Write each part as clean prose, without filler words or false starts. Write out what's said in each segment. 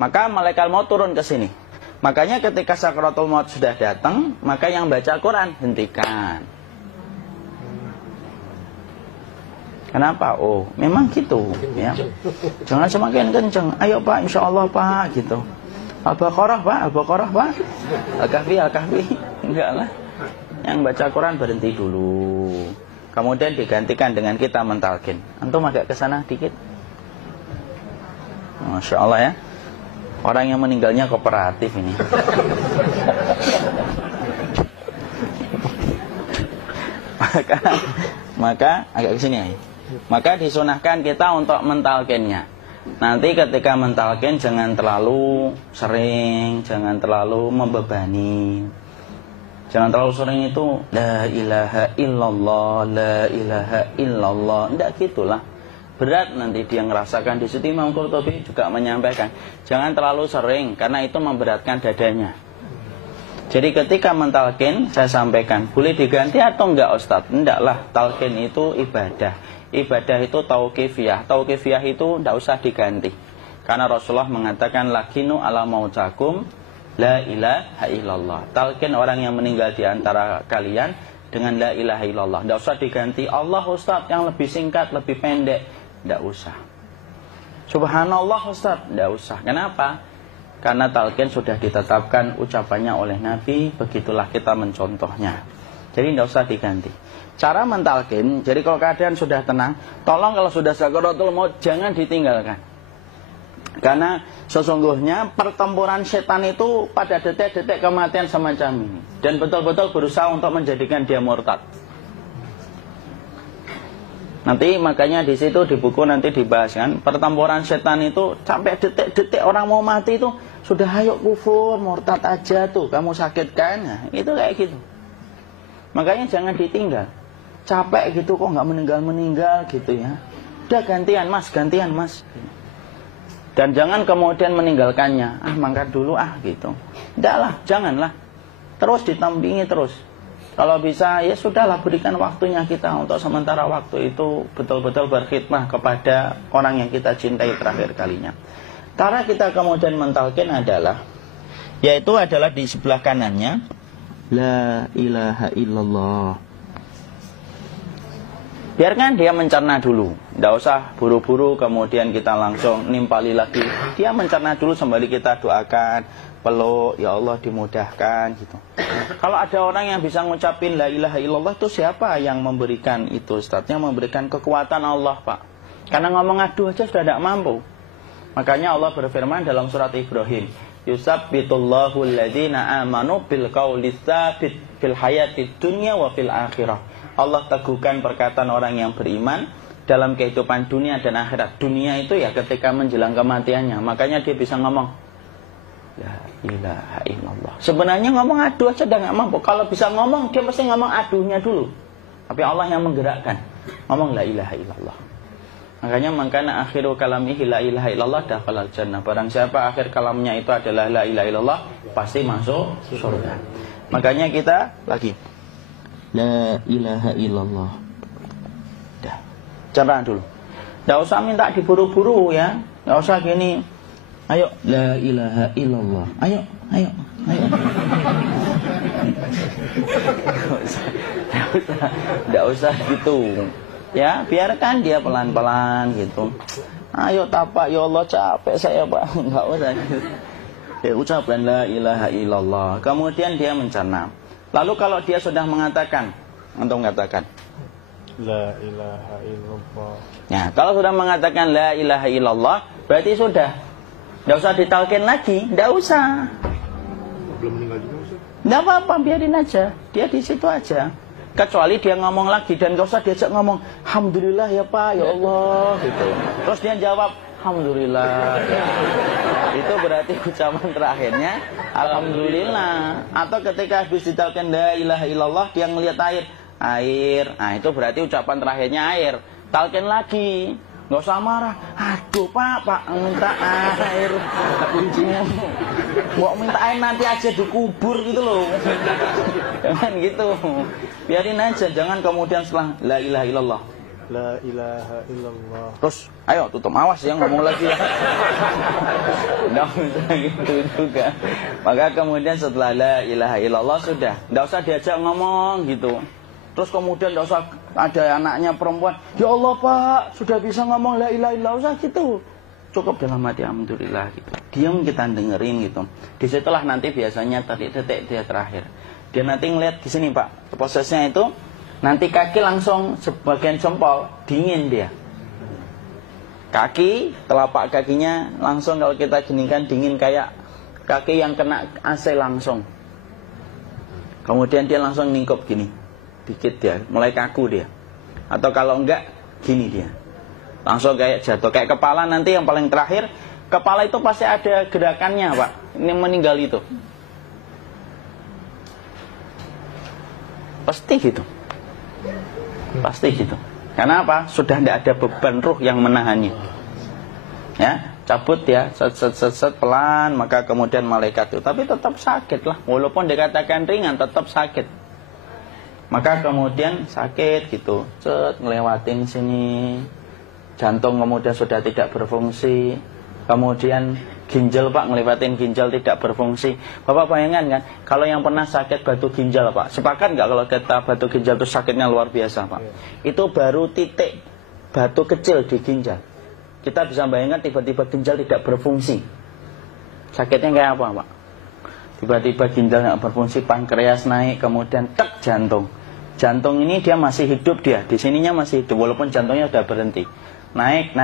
maka malaikat maut turun ke sini. Makanya ketika sakaratul maut sudah datang, maka yang baca Quran hentikan. Kenapa? Oh, memang gitu ya. Jangan semakin kenceng. Ayo Pak, insya Allah Pak, gitu. Al-Baqarah Pak, Al-Baqarah Pak. Al-Kahfi, Al-Kahfi. Enggak lah. Yang baca Quran berhenti dulu. Kemudian digantikan dengan kita mentalkin. Antum agak ke sana dikit. Masya Allah ya. Orang yang meninggalnya kooperatif ini. maka agak ke sini ya. Maka disunahkan kita untuk mentalkinnya. Nanti ketika mentalkin jangan terlalu sering, jangan terlalu membebani. Jangan terlalu sering itu la ilaha illallah, la ilaha illallah. Tidak gitulah. Berat nanti dia ngerasakan. Di situ Imam Qurtubi juga menyampaikan, jangan terlalu sering karena itu memberatkan dadanya. Jadi ketika mentalkin saya sampaikan, boleh diganti atau enggak Ustaz? Enggaklah, talkin itu ibadah. Ibadah itu tauqifiyah. Tauqifiyah itu enggak usah diganti. Karena Rasulullah mengatakan lakinu ala mautakum la ilaha illallah. Talkin orang yang meninggal di antara kalian dengan la ilaha illallah. Enggak usah diganti Allah Ustaz yang lebih singkat, lebih pendek. Enggak usah. Subhanallah Ustaz, enggak usah. Kenapa? Karena talqin sudah ditetapkan ucapannya oleh Nabi, begitulah kita mencontohnya. Jadi tidak usah diganti. Cara mentalqin, jadi kalau keadaan sudah tenang, tolong kalau sudah sakaratul maut jangan ditinggalkan. Karena sesungguhnya pertempuran setan itu pada detik-detik kematian semacam ini. Dan betul-betul berusaha untuk menjadikan dia murtad. Nanti makanya di situ di buku nanti dibahas kan, pertempuran setan itu sampai detik-detik orang mau mati itu sudah ayo kufur, murtad aja tuh, kamu sakit kan? Nah, itu kayak gitu. Makanya jangan ditinggal. Capek gitu kok nggak meninggal gitu ya. Udah gantian mas. Dan jangan kemudian meninggalkannya. Mangkat dulu gitu. Enggak lah, janganlah. Terus ditampingi terus. Kalau bisa ya sudahlah, berikan waktunya kita untuk sementara waktu itu betul-betul berkhidmah kepada orang yang kita cintai terakhir kalinya. Cara kita kemudian mentalkin adalah, yaitu adalah di sebelah kanannya la ilaha illallah. Biarkan dia mencerna dulu, tidak usah buru-buru kemudian kita langsung nimpali lagi. Dia mencerna dulu sembari kita doakan, peluk, ya Allah dimudahkan gitu. Kalau ada orang yang bisa ngucapin la ilaha illallah, itu siapa yang memberikan itu? Ustadznya memberikan kekuatan Allah Pak. Karena ngomong aduh aja sudah tidak mampu. Makanya Allah berfirman dalam surat Ibrahim, yusabbitullahu alladhina amanu bil qawli tsabit fil hayatid dunya wa fil akhirah. Allah teguhkan perkataan orang yang beriman dalam kehidupan dunia dan akhirat. Dunia itu ya ketika menjelang kematiannya. Makanya dia bisa ngomong la ilaha illallah. Sebenarnya ngomong aduh aja udah gak mampu. Kalau bisa ngomong, dia pasti ngomong aduhnya dulu. Tapi Allah yang menggerakkan. Ngomong la ilaha illallah. Makanya mangkana akhiru kalamihi la ilaha illallah dakhalal jannah. Barang siapa akhir kalamnya itu adalah la ilaha illallah, pasti masuk surga. Makanya kita lagi la ilaha illallah. Dah. Cerna dulu. Enggak usah minta diburu-buru ya. Enggak usah gini. Ayo la ilaha illallah. Ayo. Enggak usah gitu. Ya, biarkan dia pelan-pelan gitu. Ayo tapak, ya Allah capek saya Pak. Enggak usah gitu. Ya, ucapkan la ilaha illallah. Kemudian dia mencerna. Lalu kalau dia sudah mengatakan, antum mengatakan la ilaha illallah. Ya, kalau sudah mengatakan la ilaha illallah, berarti sudah. Enggak usah ditalkin lagi, enggak usah. Belum meninggal juga Ustaz? Enggak apa-apa, biarin aja. Dia di situ aja. Kecuali dia ngomong lagi dan gak usah diajak ngomong alhamdulillah ya Pak, ya Allah gitu. Terus dia jawab alhamdulillah. Itu berarti ucapan terakhirnya alhamdulillah. Atau ketika habis ditalkan la ilaha illallah dia ngelihat air. Nah, itu berarti ucapan terakhirnya air. Talkin lagi. Gak usah marah. Aduh Pak minta air. Kuncinya mau minta air nanti aja dikubur gitu loh. Jangan gitu. Biarin aja. Jangan kemudian setelah la ilaha illallah La ilaha illallah. Terus, ayo tutup, awas yang ngomong lagi ya. Nggak usah gitu juga. Maka kemudian setelah la ilaha illallah sudah, nggak usah diajak ngomong gitu. Terus kemudian nggak usah ada anaknya perempuan, ya Allah Pak, sudah bisa ngomong la ilaha illallah, usah gitu. Cukup dalam hati alhamdulillah gitu. Diam, kita dengerin gitu. Disitulah nanti biasanya detik dia terakhir. Dia nanti ngeliat di sini Pak, prosesnya itu nanti kaki langsung sebagian jempol dingin dia. Kaki, telapak kakinya langsung kalau kita geningkan dingin kayak kaki yang kena AC langsung. Kemudian dia langsung ningkup gini, dikit dia, mulai kaku dia. Atau kalau enggak, gini dia. Langsung kayak jatuh, kayak kepala nanti yang paling terakhir. Kepala itu pasti ada gerakannya Pak, ini meninggal itu. Pasti gitu. Pasti gitu. Karena apa? Sudah tidak ada beban ruh yang menahannya. Ya, cabut ya, set pelan, maka kemudian malaikat itu. Tapi tetap sakit lah, walaupun dikatakan ringan, tetap sakit. Maka kemudian sakit gitu, ngelewatin sini, jantung kemudian sudah tidak berfungsi, kemudian ginjal Pak, ngelewatin ginjal tidak berfungsi. Bapak bayangkan kan, kalau yang pernah sakit batu ginjal Pak, sepakat nggak kalau kita batu ginjal itu sakitnya luar biasa Pak? Itu baru titik batu kecil di ginjal. Kita bisa bayangkan tiba-tiba ginjal tidak berfungsi, sakitnya kayak apa Pak? Tiba-tiba ginjal nggak berfungsi, pankreas naik, kemudian tek jantung. Jantung ini dia masih hidup dia, di sininya masih hidup walaupun jantungnya sudah berhenti. Naik.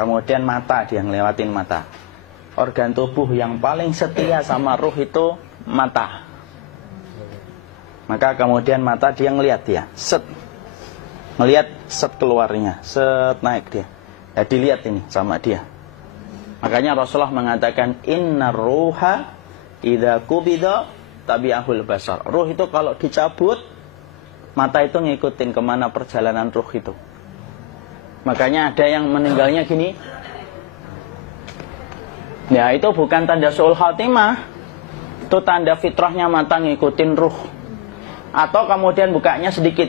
Kemudian mata, dia ngelewatin mata. Organ tubuh yang paling setia sama ruh itu mata. Maka kemudian mata dia ngelihat dia, ngelihat keluarnya, naik dia. Ya dilihat ini sama dia. Makanya Rasulullah mengatakan innar ruha idza qubida tabi'ahul basar. Ruh itu kalau dicabut, mata itu ngikutin kemana perjalanan ruh itu. Makanya ada yang meninggalnya gini. Ya itu bukan tanda su'ul khatimah, itu tanda fitrahnya mata ngikutin ruh. Atau kemudian bukanya sedikit.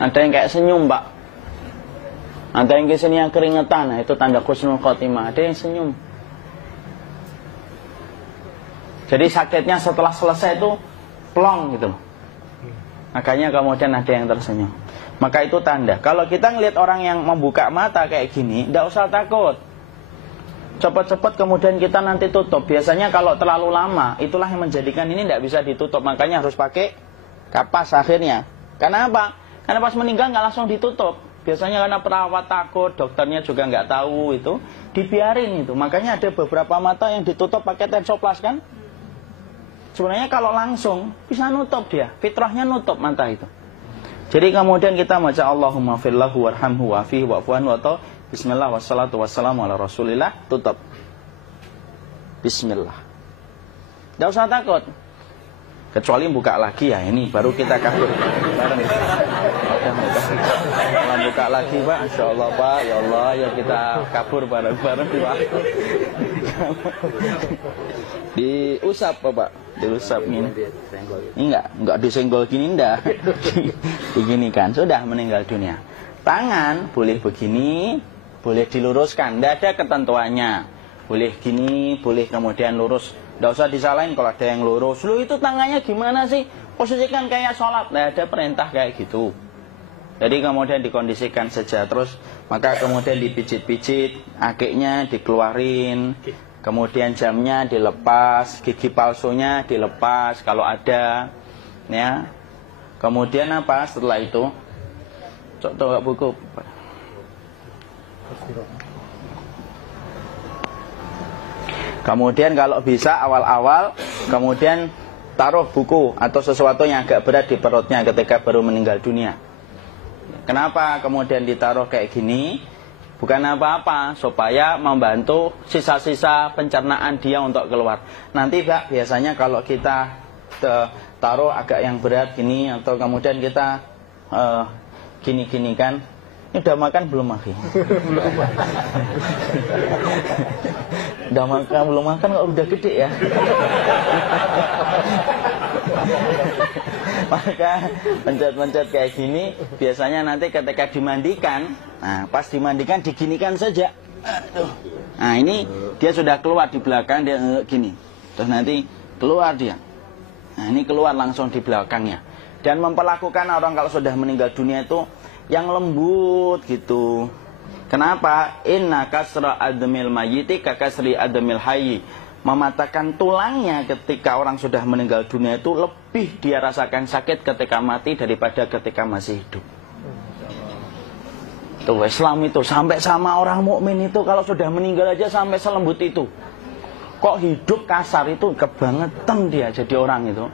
Ada yang kayak senyum Pak, ada yang kesini yang keringetan, nah itu tanda husnul khatimah. Ada yang senyum. Jadi sakitnya setelah selesai itu plong gitu. Makanya kemudian ada yang tersenyum. Maka itu tanda. Kalau kita ngelihat orang yang membuka mata kayak gini, tidak usah takut. Cepat-cepat kemudian kita nanti tutup. Biasanya kalau terlalu lama, itulah yang menjadikan ini tidak bisa ditutup. Makanya harus pakai kapas akhirnya. Karena apa? Karena pas meninggal nggak langsung ditutup. Biasanya karena perawat takut, dokternya juga nggak tahu itu, dibiarin itu. Makanya ada beberapa mata yang ditutup pakai tensoplas kan? Sebenarnya kalau langsung bisa nutup dia, fitrahnya nutup mata itu. Jadi kemudian kita baca Allahumma firlahu warhamhu wa'afihi wa'fu'anhu atau bismillah wassalatu wassalamu ala rasulillah, tutup. Bismillah. Tidak usah takut. Kecuali buka lagi ya, ini baru kita kabur bareng. Kalau buka lagi Pak, Insya Allah Pak, ya Allah ya kita kabur bareng-bareng Pak. Diusap Pak, diusap ini. Ini enggak disenggol gini enggak. Begini kan, sudah meninggal dunia. Tangan boleh begini, boleh diluruskan, tidak ada ketentuannya. Boleh gini, boleh kemudian lurus. Tidak usah disalahin kalau ada yang lurus. Lu itu tangannya gimana sih? Posisikan kayak sholat. Tidak ada perintah kayak gitu. Jadi kemudian dikondisikan saja. Terus maka kemudian dipijit-pijit, akiknya dikeluarin, kemudian jamnya dilepas, gigi palsunya dilepas kalau ada, ya. Kemudian apa setelah itu? Coba buku. Kemudian kalau bisa awal-awal, kemudian taruh buku atau sesuatu yang agak berat di perutnya ketika baru meninggal dunia. Kenapa kemudian ditaruh kayak gini? Bukan apa-apa, supaya membantu sisa-sisa pencernaan dia untuk keluar. Nanti Pak, biasanya kalau kita taruh agak yang berat gini, atau kemudian kita gini-gini kan, ini udah makan belum Maki? Udah makan belum makan kok udah gede ya? Maka pencet-pencet kayak gini, biasanya nanti ketika dimandikan, nah pas dimandikan diginikan saja. Aduh. Nah ini dia sudah keluar di belakang, dia gini. Terus nanti keluar dia. Nah ini keluar langsung di belakangnya. Dan memperlakukan orang kalau sudah meninggal dunia itu yang lembut gitu. Kenapa? Inna kasra admil mayyiti kakasri admil hayyi. Mematahkan tulangnya ketika orang sudah meninggal dunia itu lebih dia rasakan sakit ketika mati daripada ketika masih hidup. Tuh Islam itu sampai sama orang mukmin itu kalau sudah meninggal aja sampai selembut itu. Kok hidup kasar itu kebangetan dia jadi orang itu.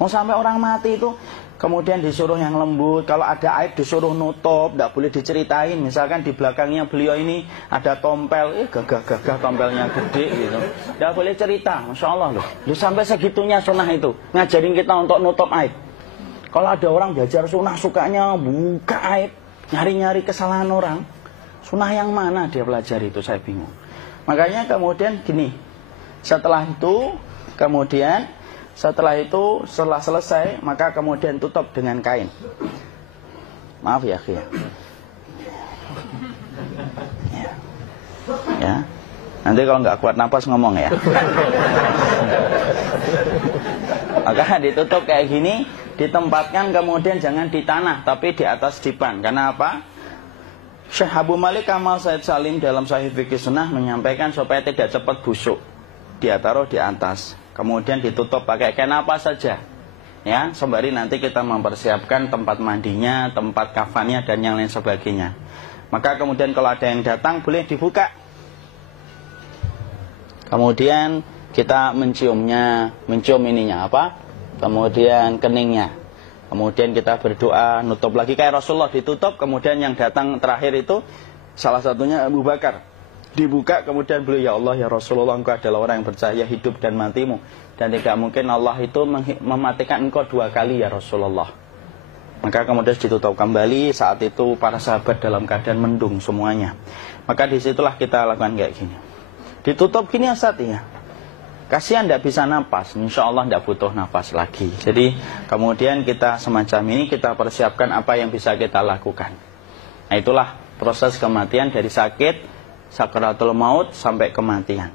Mau sampai orang mati itu kemudian disuruh yang lembut. Kalau ada aib disuruh nutup, tidak boleh diceritain. Misalkan di belakangnya beliau ini ada tompel, gagah-gagah tompelnya gede gitu. Tidak boleh cerita, Masya Allah loh. Sampai segitunya sunnah itu ngajarin kita untuk nutup aib. Kalau ada orang belajar sunnah sukanya buka aib, nyari-nyari kesalahan orang. Sunnah yang mana dia pelajari itu saya bingung. Makanya kemudian gini, setelah selesai maka kemudian tutup dengan kain. Maaf ya, ya. Ya. Nanti kalau nggak kuat napas ngomong ya. Maka ditutup kayak gini, ditempatkan kemudian jangan di tanah tapi di atas dipan. Karena apa? Syekh Abu Malik Kamal Said Salim dalam Sahih Fiqih Sunnah menyampaikan supaya tidak cepat busuk. Dia taruh di atas. Kemudian ditutup pakai kain apa saja, ya, sembari nanti kita mempersiapkan tempat mandinya, tempat kafannya dan yang lain sebagainya. Maka kemudian kalau ada yang datang boleh dibuka. Kemudian kita mencium ininya apa? Kemudian keningnya. Kemudian kita berdoa, nutup lagi kayak Rasulullah ditutup. Kemudian yang datang terakhir itu salah satunya Abu Bakar. Dibuka kemudian beliau, ya Allah ya Rasulullah, engkau adalah orang yang percaya hidup dan matimu, dan tidak mungkin Allah itu mematikan engkau 2 kali ya Rasulullah. Maka kemudian ditutup kembali. Saat itu para sahabat dalam keadaan mendung semuanya. Maka disitulah kita lakukan kayak gini. Ditutup gini Ustaz ya. Kasihan tidak bisa napas, insya Allah tidak butuh napas lagi. Jadi kemudian kita semacam ini kita persiapkan apa yang bisa kita lakukan. Nah itulah proses kematian dari sakit, sakaratul maut sampai kematian.